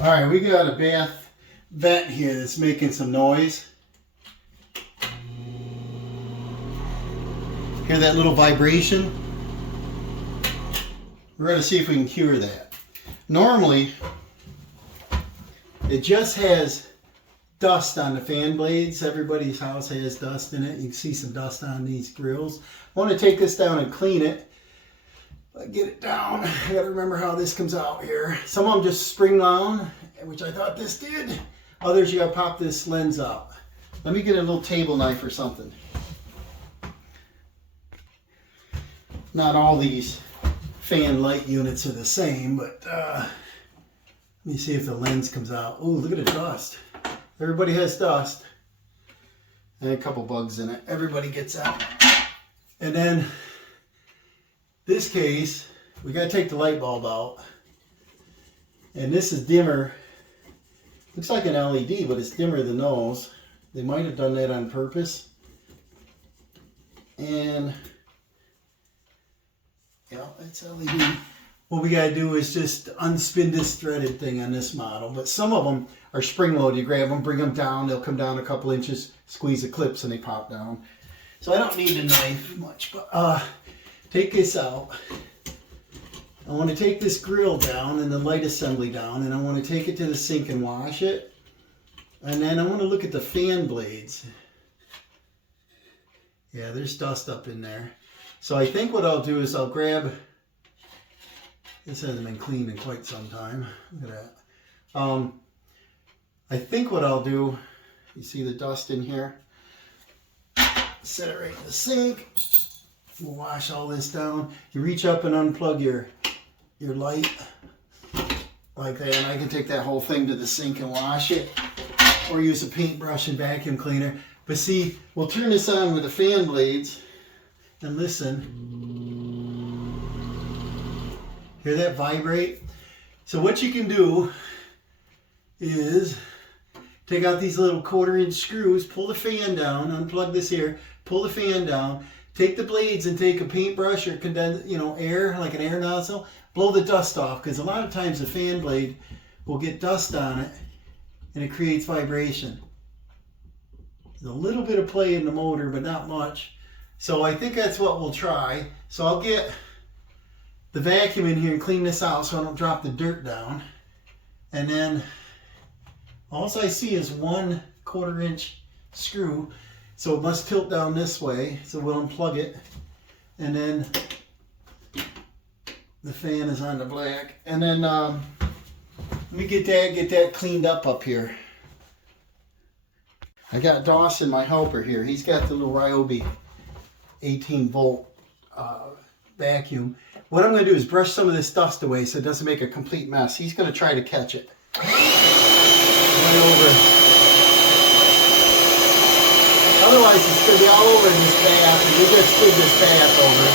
All right, we got a bath vent here that's making some noise. Hear that little vibration? We're going to see if we can cure that. Normally, it just has dust on the fan blades. Everybody's house has dust in it. You can see some dust on these grills. I want to take this down and clean it. Get it down. I gotta remember how this comes out here. Some of them just spring on, which I thought this did. Others you gotta pop this lens out. Let me get a little table knife or something. Not all these fan light units are the same, but let me see if the lens comes out. Oh, look at the dust. Everybody has dust. And a couple bugs in it. Everybody gets that. And then this case, we got to take the light bulb out. And this is dimmer. Looks like an LED, but it's dimmer than those. They might have done that on purpose. And yeah, it's LED. What we got to do is just unspin this threaded thing on this model. But some of them are spring loaded. You grab them, bring them down. They'll come down a couple inches, squeeze the clips, and they pop down. So I don't need a knife much, but take this out. I want to take this grill down and the light assembly down, and I want to take it to the sink and wash it. And then I want to look at the fan blades. Yeah, there's dust up in there. So I think what I'll do is I'll grab, this hasn't been cleaned in quite some time. Look at that. I think what I'll do, you see the dust in here? Set it right in the sink. We'll wash all this down. You reach up and unplug your light like that, and I can take that whole thing to the sink and wash it, or use a paintbrush and vacuum cleaner. But see, we'll turn this on with the fan blades and listen. Hear that vibrate? So what you can do is take out these little 1/4-inch screws, pull the fan down, unplug this here, pull the fan down, take the blades and take a paintbrush or condense, air, like an air nozzle, blow the dust off, because a lot of times the fan blade will get dust on it and it creates vibration. There's a little bit of play in the motor, but not much. So I think that's what we'll try. So I'll get the vacuum in here and clean this out so I don't drop the dirt down. And then all I see is 1/4-inch screw. So it must tilt down this way. So we'll unplug it. And then the fan is on the black. And then let me get that cleaned up here. I got Dawson, my helper here. He's got the little Ryobi 18-volt vacuum. What I'm going to do is brush some of this dust away so it doesn't make a complete mess. He's going to try to catch it. Right over. Otherwise, it's going to be all over in this bath, and we just did this bath over.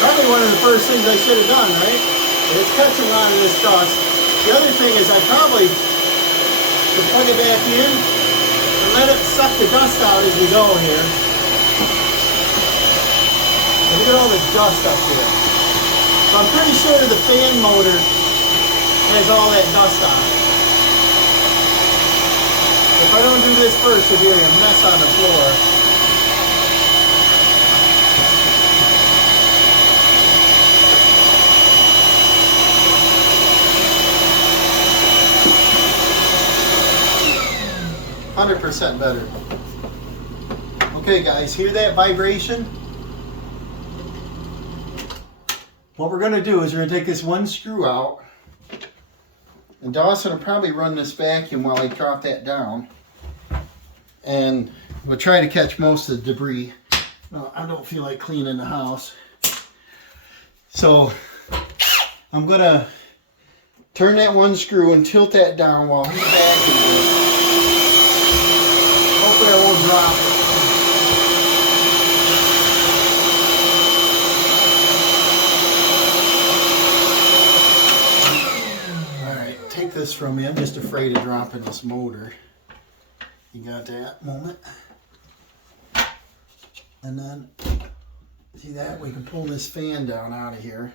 Probably one of the first things I should have done, right? It's catching a lot of this dust. The other thing is I probably should plug it back in and let it suck the dust out as we go here. Look at all the dust up here. So I'm pretty sure the fan motor has all that dust on it. If I don't do this first, there'll be a mess on the floor. 100% better. Okay guys, hear that vibration? What we're going to do is we're going to take this one screw out, and Dawson will probably run this vacuum while I drop that down, and we'll try to catch most of the debris. No, I don't feel like cleaning the house, so I'm going to turn that one screw and tilt that down while he's vacuuming. Hopefully I won't drop it. Take this from me. I'm just afraid of dropping this motor. You got that moment? And then, see that? We can pull this fan down out of here.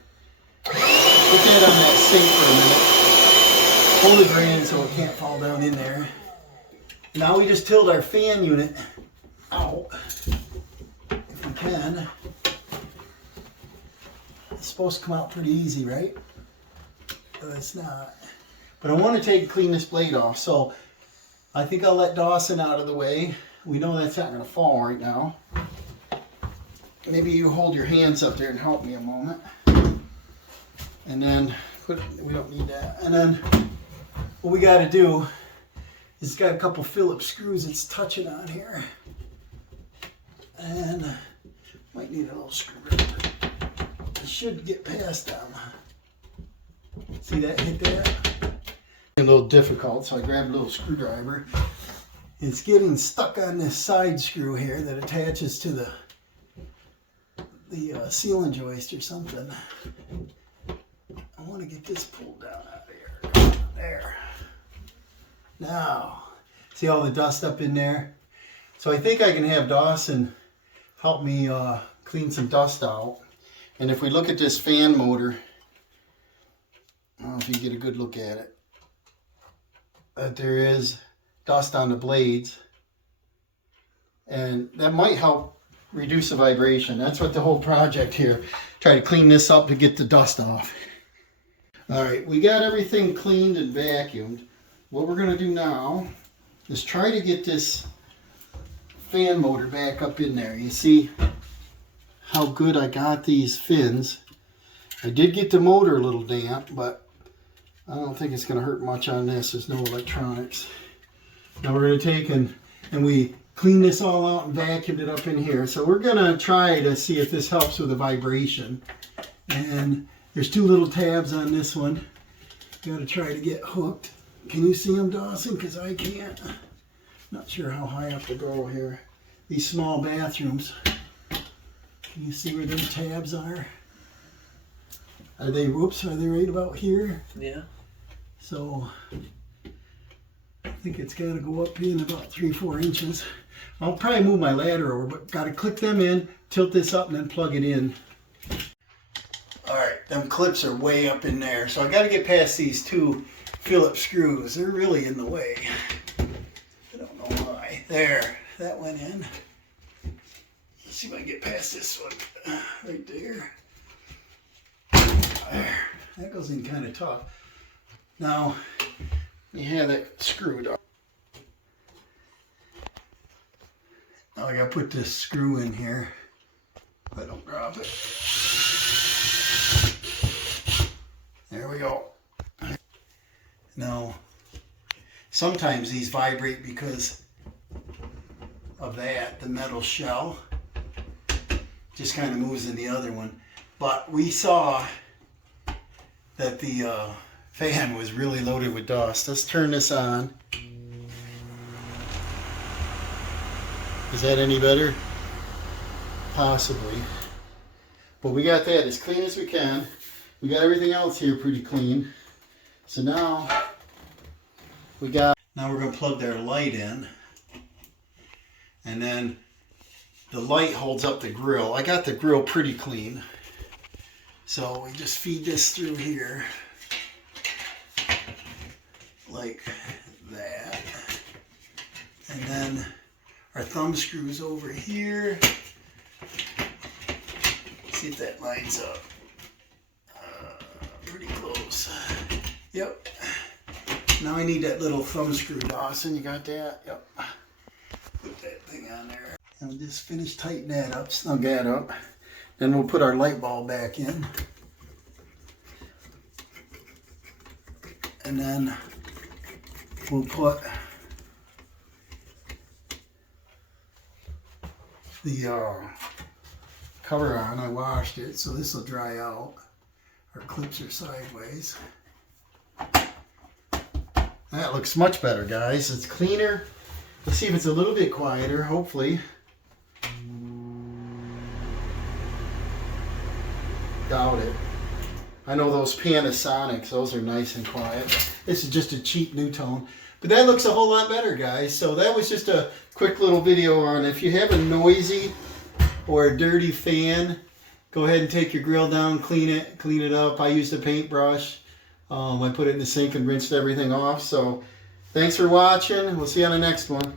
Put that on that sink for a minute. Hold the drain so it can't fall down in there. Now we just tilt our fan unit out, if we can. It's supposed to come out pretty easy, right? But it's not. But I want to clean this blade off, so I think I'll let Dawson out of the way. We know that's not going to fall right now. Maybe you hold your hands up there and help me a moment. And then, we don't need that. And then, what we got to do is it's got a couple Phillips screws it's touching on here. And might need a little screwdriver. It should get past them. See that hit that? A little difficult, so I grabbed a little screwdriver. It's getting stuck on this side screw here that attaches to the sealing joist or something. I want to get this pulled down out of here. There. Now, see all the dust up in there? So I think I can have Dawson help me clean some dust out. And if we look at this fan motor, I don't know if you get a good look at it, that there is dust on the blades. And that might help reduce the vibration. That's what the whole project here. Try to clean this up to get the dust off. Alright, we got everything cleaned and vacuumed. What we're going to do now is try to get this fan motor back up in there. You see how good I got these fins. I did get the motor a little damp, but I don't think it's going to hurt much on this. There's no electronics. Now we're going to take and we clean this all out and vacuumed it up in here. So we're going to try to see if this helps with the vibration. And there's two little tabs on this one. Got to try to get hooked. Can you see them, Dawson? Because I can't. Not sure how high up to go here. These small bathrooms. Can you see where those tabs are? Are they, whoops, are they right about here? Yeah. So, I think it's got to go up in about 3-4 inches. I'll probably move my ladder over, but got to click them in, tilt this up, and then plug it in. Alright, them clips are way up in there. So I got to get past these two Phillips screws. They're really in the way. I don't know why. There, that went in. Let's see if I can get past this one. Right there. There. That goes in kind of tough. Now, you have that screwed up. Now I got to put this screw in here. If I don't drop it. There we go. Now, sometimes these vibrate because of that, the metal shell just kind of moves in the other one. But we saw that the fan was really loaded with dust. Let's turn this on. Is that any better? Possibly. But we got that as clean as we can. We got everything else here pretty clean. So now we're going to plug their light in. And then the light holds up the grill. I got the grill pretty clean. So we just feed this through here. Like that. And then our thumb screws over here. See if that lines up. Pretty close. Yep. Now I need that little thumb screw, Dawson. You got that? Yep. Put that thing on there. And we'll just finish tightening that up, snug that up. Then we'll put our light bulb back in. And then we'll put the cover on. I washed it, so this will dry out. Our clips are sideways. That looks much better, guys. It's cleaner. Let's see if it's a little bit quieter, hopefully. Doubt it. I know those Panasonics, those are nice and quiet. This is just a cheap NuTone. But that looks a whole lot better, guys. So that was just a quick little video on if you have a noisy or a dirty fan, go ahead and take your grill down, clean it up. I used a paintbrush. I put it in the sink and rinsed everything off. So thanks for watching. We'll see you on the next one.